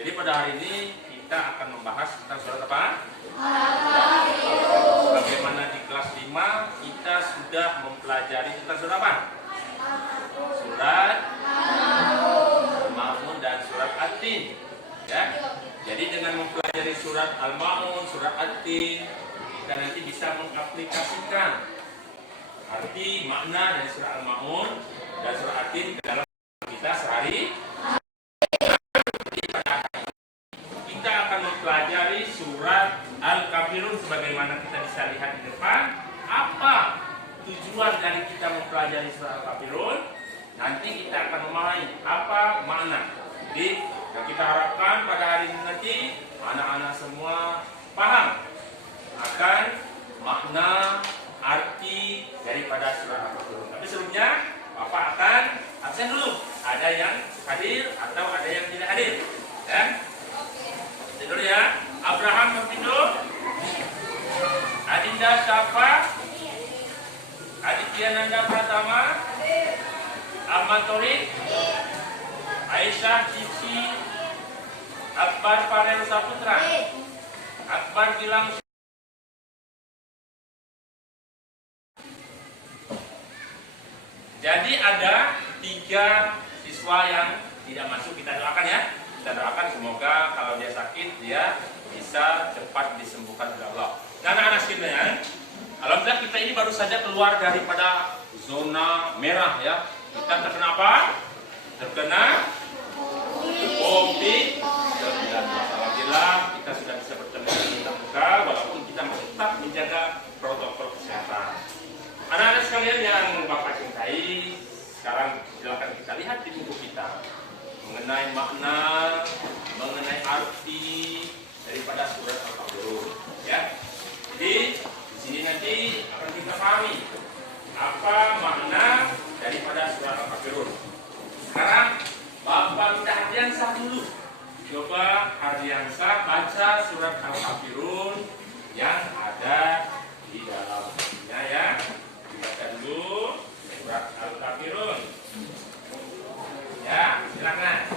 Jadi pada hari ini kita akan membahas tentang surat apa? Bagaimana di kelas 5 kita sudah mempelajari tentang surat apa? Surat Al-Ma'un dan surat At-Tin. Ya. Jadi dengan mempelajari surat Al-Ma'un, surat At-Tin, kita nanti bisa mengaplikasikan arti makna dari surat Al-Ma'un dan surat At-Tin ke dalam kita sehari. Kita akan mempelajari surat Al-Kafirun sebagaimana kita bisa lihat di depan. Apa tujuan dari kita mempelajari surat Al-Kafirun? Nanti kita akan memahami apa makna. Jadi kita harapkan pada hari ini nanti anak-anak semua paham akan makna arti daripada surat Al-Kafirun. Tapi sebelumnya Bapak akan absen dulu. Ada yang hadir atau ada yang tidak hadir. Ya. Tidur ya. Abraham Mafindo, Adinda Syafa, Aditya Nanda Pratama, Ahmad Torik, Aisyah Cici, Akbar Farel Saputra, Akbar Gilang. Jadi ada 3 siswa yang tidak masuk, kita doakan ya. Kita doakan semoga kalau dia sakit dia bisa cepat disembuhkan oleh Allah. Dan anak-anak sekalian, alhamdulillah kita ini baru saja keluar daripada zona merah ya. Kita terkena apa? Terkena COVID-19. Alhamdulillah kita sudah bisa bertemu dengan muka walaupun kita masih tetap menjaga protokol kesehatan. Anak-anak sekalian yang Bapak cintai, sekarang silakan kita lihat di buku kita mengenai makna, mengenai arti daripada surat Al-Kafirun. Ya, jadi di sini nanti akan kita pahami apa makna daripada surat Al-Kafirun. Sekarang Bapak minta Hardiansah dulu. Coba Hardiansah baca surat Al-Kafirun yang ada di dalamnya ya. Baca dulu surat Al-Kafirun. Ya, silakan.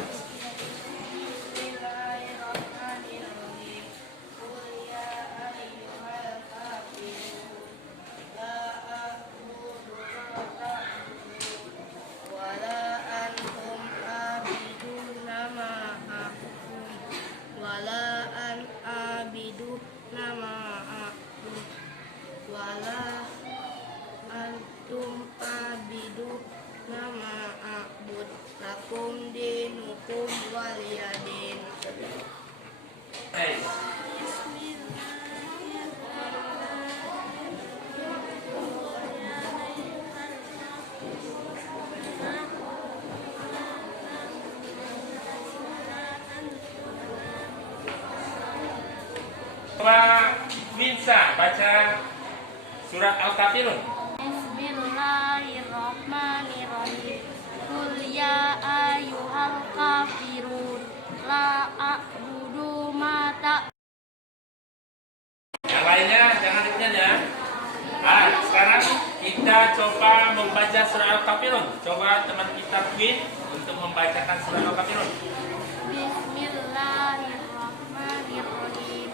Lakum dinukum waliyadin. Hey. Pak Minsa baca surat Al-Kafirun. Bismillahirrahmanirrahim. Qul ya ayyuhal kafirun la a'budu ma ta. Yang lainnya jangan dipindah ya. Sekarang kita coba membaca surah Al-Kafirun. Coba teman kita Queen untuk membacakan surah Al-Kafirun. Bismillahirrahmanirrahim.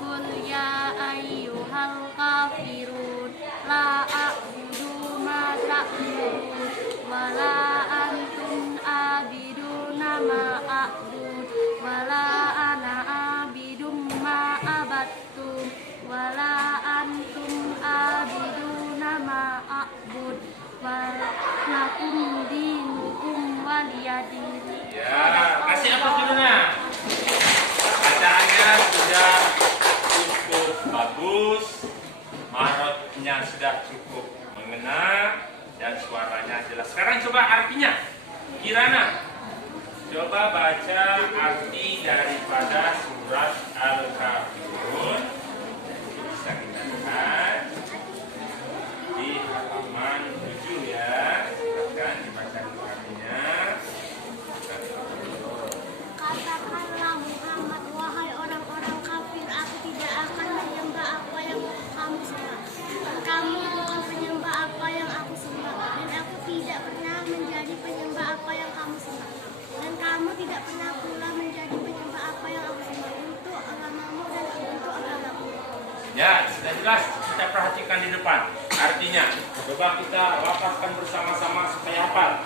Qul ya ayyuhal kafirun la a'budu ma ta'budun wala antum abiduna ma a'bud wala ana abidum ma abattum wala antum abiduna ma a'bud walakum dinukum waliyadin. Ya, kasih apa dulunya? Bacaannya sudah cukup bagus, marotnya sudah cukup mengena, dan suaranya jelas. Sekarang coba artinya. Kirana, coba baca arti daripada surat Al-Kafirun. Bisa kita lihat di halaman 7 ya. Silakan dibaca dulu artinya. Katakanlah Muhammad, wahai orang-orang kafir, aku tidak akan menyembah apa yang kamu sembah. Kamu bukan penyembah apa yang aku sembah, dan aku tidak pernah menjadi penyembah apa yang kamu sembah. Dan kamu tidak pernah pula menjadi penyembah apa Ya, sudah jelas. Kita perhatikan di depan. Artinya, coba kita lafazkan bersama-sama supaya hafal.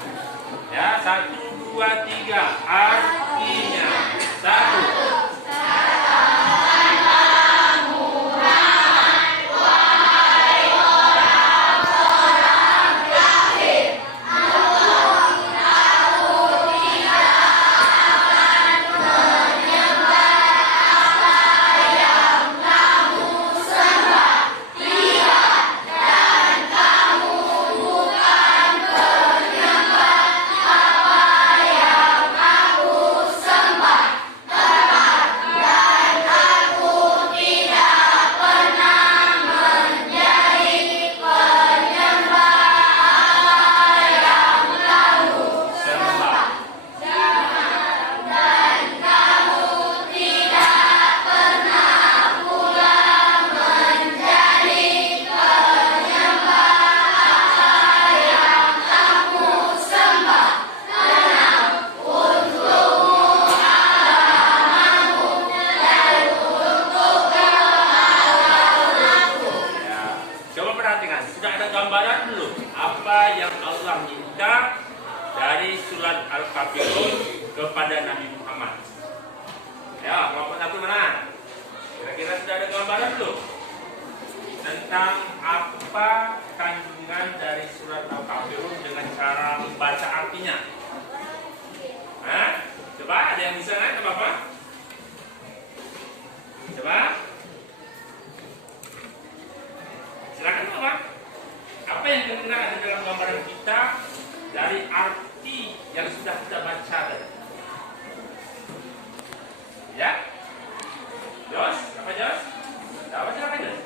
Ya, 1, 2, 3. Artinya, 1. Al-Kafirun kepada Nabi Muhammad. Ya, kelompok satu mana? Kira-kira sudah ada gambaran belum? Tentang apa kandungan dari surat Al-Kafirun dengan cara membaca artinya. Hah? Coba ada yang bisa kan, Bapak? Coba. Silakan Bapak. Apa yang kira-kira ada dalam gambaran kita dari arti yang sudah kita baca tadi? Ya? Jos? Apa Jos? Apa silakan Jos?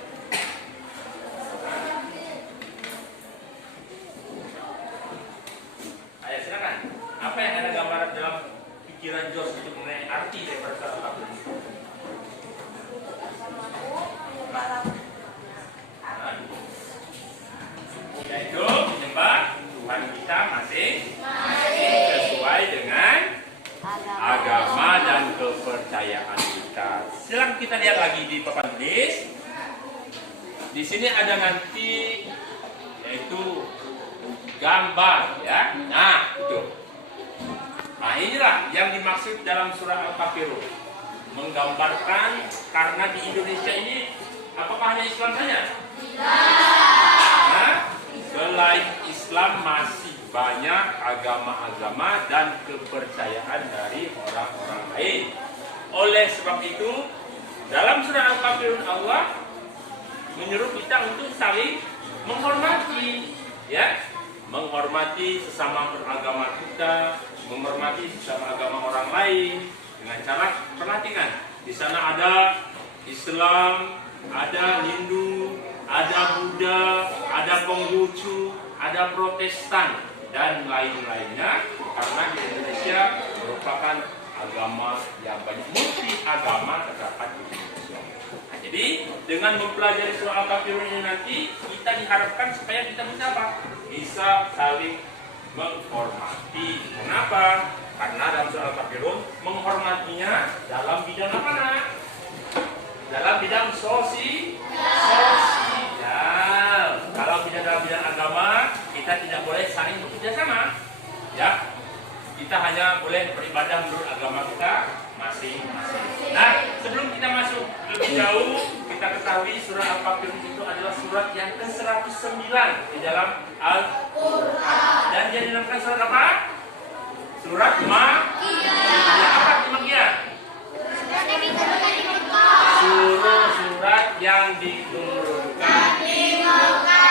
Ayo silakan. Apa yang ada gambaran dalam pikiran Jos untuk mengenai arti daripada surat Al-Kafirun? Yaitu menyembah Tuhan kita masing sesuai dengan agama dan kepercayaan kita. Silakan kita lihat lagi di papan tulis. Di sini ada nanti yaitu gambar, ya. Nah, itu. Nah, inilah yang dimaksud dalam surah Al-Kafirun. Menggambarkan, karena di Indonesia ini apakah hanya Islam saja? Nah, selain Islam masih banyak agama-agama dan kepercayaan dari orang-orang lain. Oleh sebab itu, dalam surah Al-Kafirun Allah menyuruh kita untuk saling menghormati, ya, menghormati sesama beragama kita, menghormati sesama agama orang lain dengan cara, perhatikan, di sana ada Islam, ada Hindu, ada Buddha, ada Konghucu, ada Protestan dan lain-lainnya, karena di Indonesia merupakan agama yang banyak, multi agama terdapat di Indonesia. Nah, jadi dengan mempelajari surah Al-Kafirun ini nanti kita diharapkan supaya kita bisa saling menghormati. Kenapa? Karena dalam surah Al-Kafirun menghormatinya dalam bidang apa nak? Dalam bidang sosial. Kalau tidak dalam bidang agama, kita tidak boleh saling bekerja sama. Ya, kita hanya boleh beribadah menurut agama kita masing-masing. Nah, sebelum kita masuk lebih jauh, kita ketahui surah Al-Kafirun itu adalah surat yang ke-109 di dalam Al-Quran. Dan dia dinamakan surat apa? Surat Makkiyah. Apa itu Makkiyah? Surat yang diturunkan di Mekah.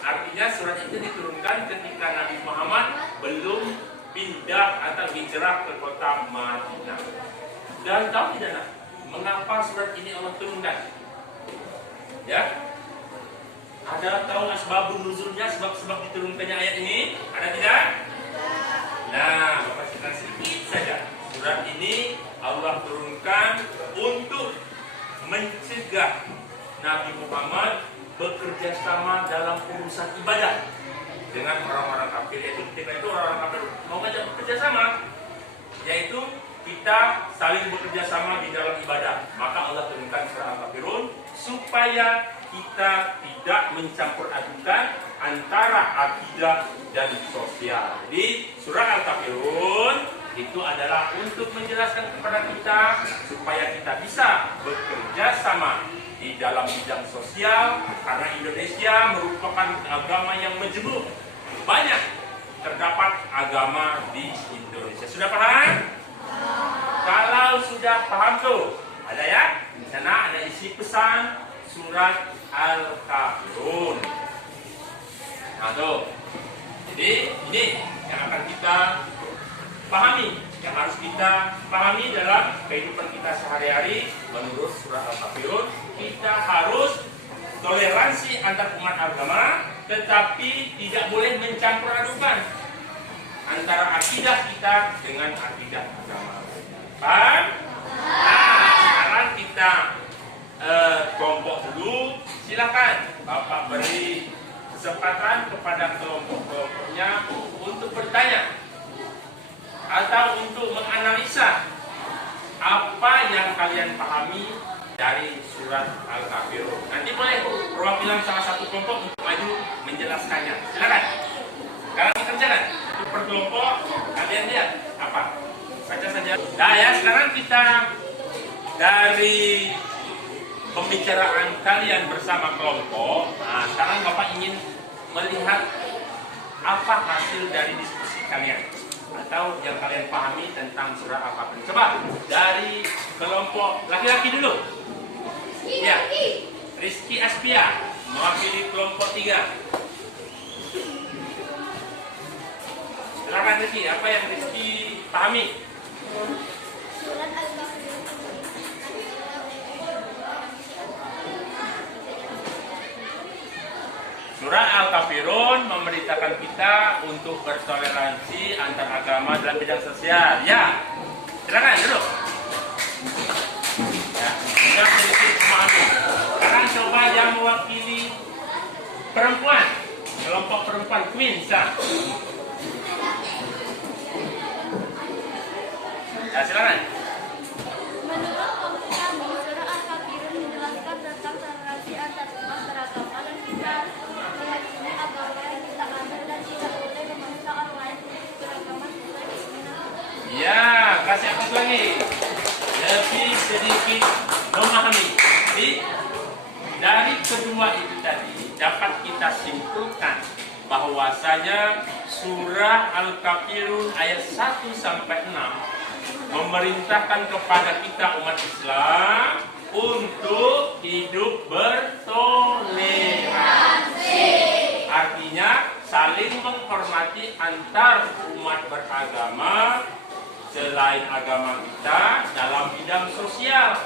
Artinya surat itu diturunkan ketika Nabi Muhammad belum pindah atau hijrah ke kota Madinah. Dan tahu tidak nak, mengapa surat ini Allah turunkan? Ya, ada tahu asbabun nuzulnya, sebab-sebab diturunkannya ayat ini? Ada tidak? Nah, Bapak cerita sedikit saja. Surat ini Allah turunkan untuk mencegah Nabi Muhammad bekerja sama dalam urusan ibadah dengan orang-orang kafir. Yaitu ketika itu orang-orang kafir mau ngajak bekerja sama, yaitu kita kita saling bekerja sama di dalam ibadah. Maka Allah turunkan surah Al-Kafirun supaya kita tidak mencampur adukan antara akidah dan sosial. Jadi surah Al-Kafirun itu adalah untuk menjelaskan kepada kita supaya kita bisa bekerja sama di dalam bidang sosial, karena Indonesia merupakan agama yang majemuk. Banyak terdapat agama di Indonesia. Sudah paham? Kalau sudah paham tuh, ada ya? Di sana ada isi pesan surat Al-Kafirun. Nah tuh, jadi ini yang akan kita pahami, yang harus kita pahami dalam kehidupan kita sehari-hari. Menurut surah Al-Kafirun, kita harus toleransi antar umat agama, tetapi tidak boleh mencampur adukan antara akidah kita dengan akidah agama. Paham? Nah, sekarang kita kelompok dulu. Silakan Bapak beri kesempatan kepada kelompok-kelompoknya untuk bertanya atau untuk menganalisa apa yang kalian pahami dari surat Al-Kafirun. Nanti boleh perwakilan salah satu kelompok untuk maju menjelaskannya. Silakan. Sekarang dikerjakan. Untuk per kelompok kalian lihat apa? Baca saja. Nah ya, sekarang kita dari pembicaraan kalian bersama kelompok. Nah, sekarang Bapak ingin melihat apa hasil dari diskusi kalian atau yang kalian pahami tentang surah Al-Kafirun. Coba dari kelompok laki-laki dulu. Ya, Rizky Aspia mewakili kelompok 3. Silakan Rizky, apa yang Rizky pahami? Surat Al-Kafirun. Surah Al-Kafirun memberitakan kita untuk bertoleransi antar agama dalam bidang sosial. Ya, silakan duduk. Ya, sudah sedikit memahami. Sekarang coba yang mewakili perempuan, kelompok perempuan Queen, ya silakan. Menurut kami, surah Al-Kafirun menjelaskan tentang toleransi antar umat beragama dan kita meyakini agama yang kita anut dan tidak boleh memaksa orang lain untuk beragama sesuai keinginan. Ya, kasih aku lagi. Lebih sedikit memahami. Jadi, dari kedua itu tadi dapat kita simpulkan bahwasanya surah Al-Kafirun ayat 1 sampai 6 memerintahkan kepada kita umat Islam untuk hidup bertoleransi. Artinya saling menghormati antar umat beragama selain agama kita dalam bidang sosial.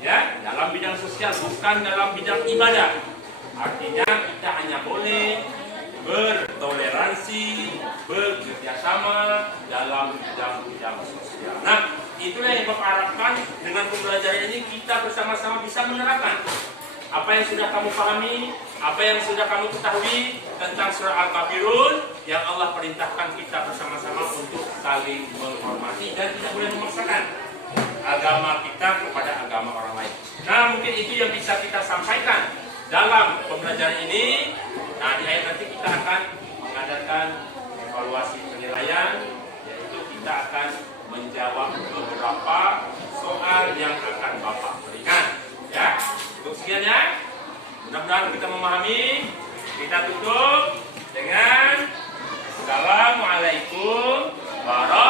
Ya, dalam bidang sosial, bukan dalam bidang ibadah. Artinya kita hanya boleh bertoleransi, bekerjasama dalam bidang-bidang sosial. Nah, itulah yang Bapak harapkan dengan pembelajaran ini kita bersama-sama bisa menerapkan apa yang sudah kamu pahami, apa yang sudah kamu ketahui tentang surah Al-Kafirun yang Allah perintahkan kita bersama-sama untuk saling menghormati dan tidak boleh memaksakan agama kita kepada agama orang lain. Nah, mungkin itu yang bisa kita sampaikan dalam pembelajaran ini. Nah, di akhir nanti kita akan mengadakan evaluasi penilaian, yaitu kita akan menjawab beberapa soal yang akan Bapak berikan. Ya, untuk sekian ya. Mudah-mudahan kita memahami. Kita tutup dengan Assalamualaikum warahmatullahi